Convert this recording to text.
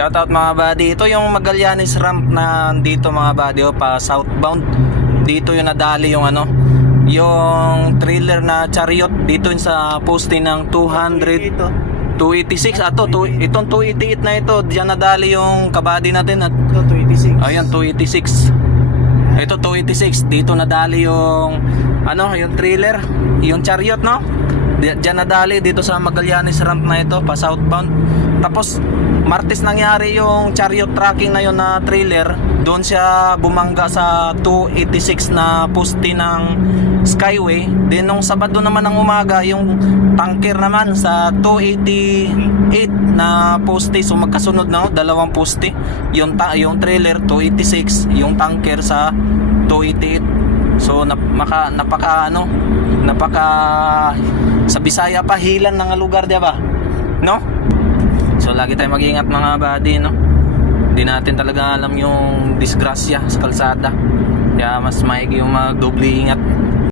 Shoutout mga buddy. Ito yung Magallanes ramp na dito mga buddy, pa southbound. Dito yung nadali yung yung trailer na chariot dito yung sa poste ng 286 itong 288 na ito, diyan nadali yung kabady natin at Ito, 286. ayun 286. Ito 286 dito nadali yung yung trailer, yung chariot, no? Diyan nadali dito sa Magallanes ramp na ito pa southbound. Tapos Martes nangyari yung chariot tracking na yun na trailer, doon siya bumangga sa 286 na poste ng Skyway. Then nung Sabado naman ng umaga, yung tanker naman sa 288 na poste. So magkasunod na dalawang poste, yung trailer 286, yung tanker sa 288. So napaka sa Bisaya pa hilan ng lugar, di ba? No? So lagi tayong mag-ingat mga buddy, no? Hindi natin talaga alam yung disgrasya sa kalsada. Kaya mas maigi yung magdoble ingat.